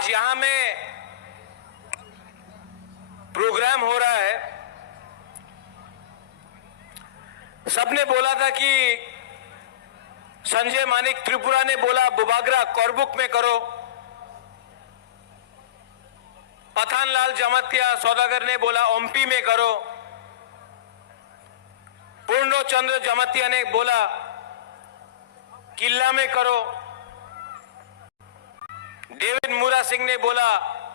आज यहां में प्रोग्राम हो रहा है। सबने बोला था कि संजय मानिक त्रिपुरा ने बोला बुबागरा कोरबुक में करो, पठानलाल जमातिया सौदागर ने बोला ओम्पी में करो, पूर्ण चंद्र जमातिया ने बोला किला में करो, डेविड मुरा सिंह ने बोला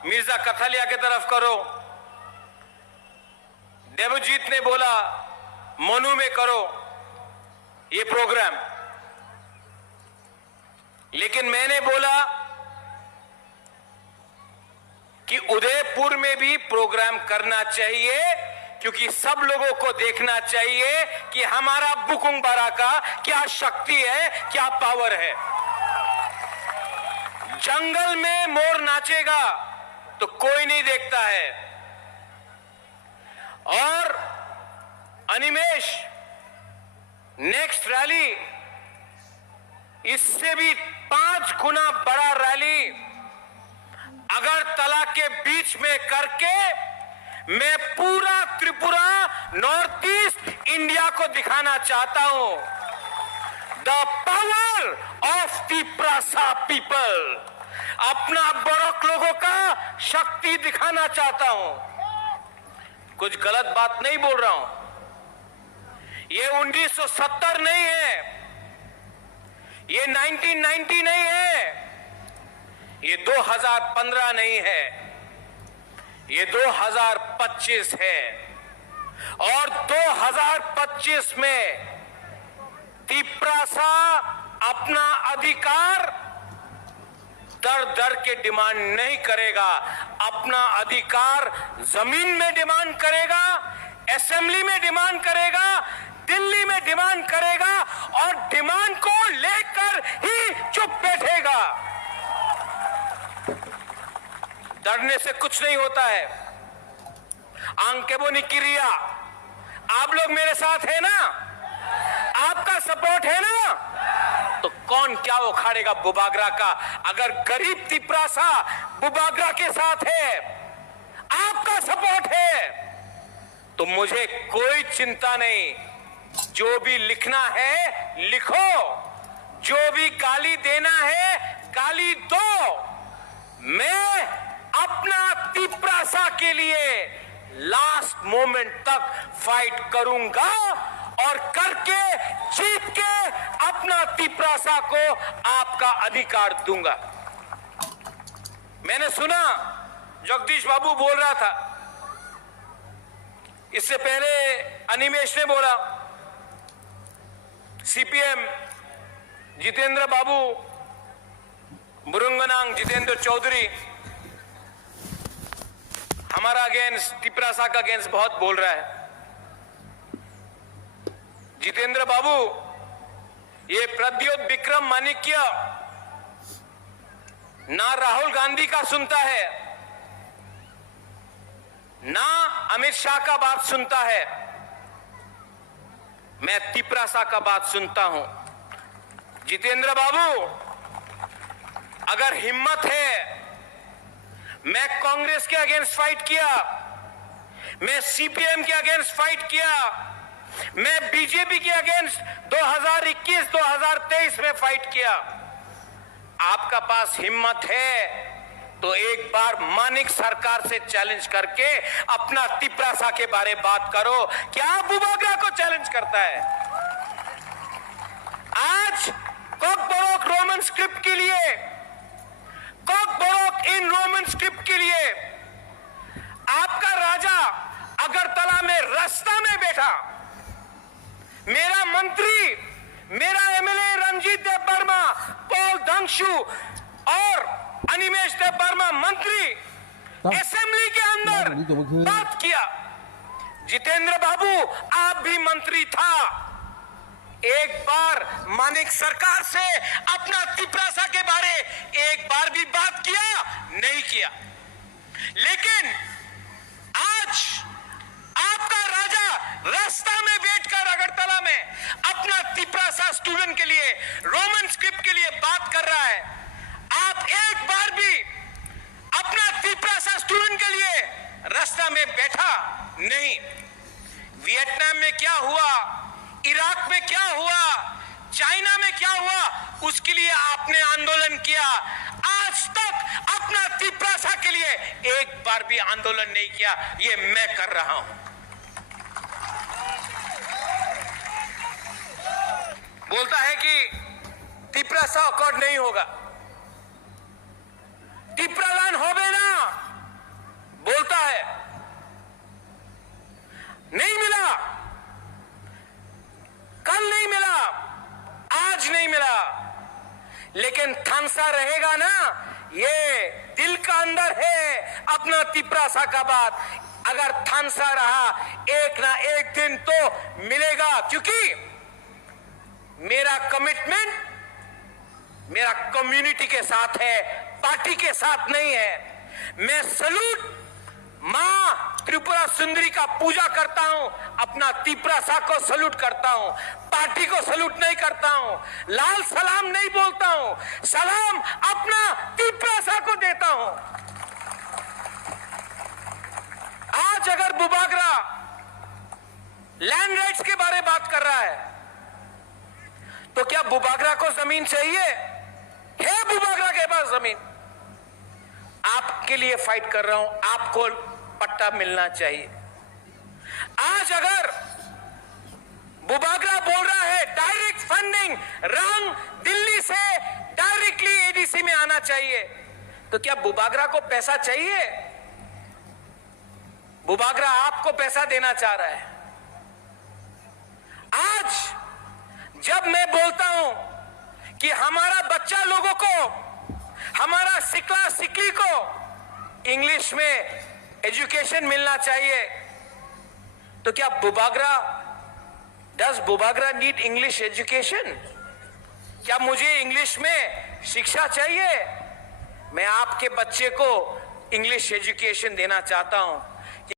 मिर्जा कथलिया की तरफ करो, देवजीत ने बोला मनु में करो ये प्रोग्राम। लेकिन मैंने बोला कि उदयपुर में भी प्रोग्राम करना चाहिए, क्योंकि सब लोगों को देखना चाहिए कि हमारा बुकुंग बारा का क्या शक्ति है, क्या पावर है। जंगल में मोर नाचेगा तो कोई नहीं देखता है, और अनिमेश नेक्स्ट रैली इससे भी 5 गुना बड़ा रैली अगरतला के बीच में करके मैं पूरा त्रिपुरा नॉर्थ ईस्ट इंडिया को दिखाना चाहता हूं। The power of Tripura people, अपना बड़क लोगों का शक्ति दिखाना चाहता हूं। कुछ गलत बात नहीं बोल रहा हूं। ये 1970 नहीं है, ये 1990 नहीं है, ये 2015 नहीं है, ये 2025 है। और 2025 में त्रिपुरा अपना अधिकार दर दर के डिमांड नहीं करेगा, अपना अधिकार जमीन में डिमांड करेगा, असेंबली में डिमांड करेगा, दिल्ली में डिमांड करेगा, और डिमांड को लेकर ही चुप बैठेगा। डरने से कुछ नहीं होता है। आंकेबो निकिरिया, आप लोग मेरे साथ है ना, आपका सपोर्ट है ना, तो कौन क्या उखाड़ेगा बुबागरा का। अगर गरीब त्रिपुरा बुबागरा के साथ है, आपका सपोर्ट है, तो मुझे कोई चिंता नहीं। जो भी लिखना है लिखो, जो भी गाली देना है गाली दो। मैं अपना त्रिपुरा के लिए लास्ट मोमेंट तक फाइट करूंगा, और करके जीत के अपना त्रिपुरा को आपका अधिकार दूंगा। मैंने सुना जगदीश बाबू बोल रहा था, इससे पहले अनिमेश ने बोला, सीपीएम जितेंद्र बाबू, मुरुंगनांग जितेंद्र चौधरी हमारा अगेंस्ट त्रिपुरा का अगेंस्ट बहुत बोल रहा है। जितेंद्र बाबू, ये प्रद्योत विक्रम माणिक्य ना राहुल गांधी का सुनता है, ना अमित शाह का बात सुनता है, मैं त्रिपुरा का बात सुनता हूं। जितेंद्र बाबू, अगर हिम्मत है, मैं कांग्रेस के अगेंस्ट फाइट किया, मैं सीपीएम के अगेंस्ट फाइट किया, मैं बीजेपी के अगेंस्ट 2021-2023 में फाइट किया। आपका पास हिम्मत है तो एक बार मानिक सरकार से चैलेंज करके अपना त्रिपुरा के बारे बात करो। क्या बुबागरा को चैलेंज करता है? आज कॉकबोरोक रोमन स्क्रिप्ट के लिए, कॉकबोरोक इन रोमन स्क्रिप्ट के लिए आपका राजा अगरतला में रास्ता में बैठा, मेरा मंत्री, मेरा एमएलए रंजीत देव वर्मा, पॉल दंगशु और अनिमेश देव वर्मा मंत्री असेंबली के अंदर बात किया। जितेंद्र बाबू, आप भी मंत्री था, एक बार मानिक सरकार से अपना त्रिपुरा के बारे एक बार भी बात किया नहीं किया। लेकिन आज आपका राजा रास्ता में बैठकर अगरतला में अपना त्रिपुरा स्टूडेंट के लिए रोमन स्क्रिप्ट के लिए बात कर रहा है। आप एक बार भी रास्ता में बैठा नहीं। वियतनाम में क्या हुआ, इराक में क्या हुआ, चाइना में क्या हुआ, उसके लिए आपने आंदोलन किया। आज तक अपना तिपरासा के लिए एक बार भी आंदोलन नहीं किया। ये मैं कर रहा हूं। बोलता है कि तिपरासा अकॉर्ड नहीं होगा, तिपरालान होबे ना, बोलता है। नहीं मिला, कल नहीं मिला, आज नहीं मिला, लेकिन थानसा रहेगा ना। ये दिल का अंदर है अपना तिपरासा का बात। अगर थानसा रहा, एक ना एक दिन तो मिलेगा, क्योंकि मेरा कमिटमेंट मेरा कम्युनिटी के साथ है, पार्टी के साथ नहीं है। मैं सलूट मां त्रिपुरा सुंदरी का पूजा करता हूं, अपना तिपरासा को सलूट करता हूं, पार्टी को सलूट नहीं करता हूं, लाल सलाम नहीं बोलता हूं, सलाम अपना तिपरासा को देता हूं। आज अगर बुबागरा लैंड राइट्स के बारे में बात कर रहा है, तो क्या बुबागरा को जमीन चाहिए? है बुबागरा के पास जमीन? आपके लिए फाइट कर रहा हूं, आपको पट्टा मिलना चाहिए। आज अगर बुबागरा बोल रहा है डायरेक्ट फंडिंग रंग दिल्ली से डायरेक्टली एडीसी में आना चाहिए, तो क्या बुबागरा को पैसा चाहिए? बुबागरा आपको पैसा देना चाह रहा है। आज जब मैं बोलता हूं कि हमारा बच्चा लोगों को, हमारा सिकला सिकली को इंग्लिश में एजुकेशन मिलना चाहिए, तो क्या does Bubagra need English education? क्या मुझे इंग्लिश में शिक्षा चाहिए? मैं आपके बच्चे को इंग्लिश एजुकेशन देना चाहता हूं।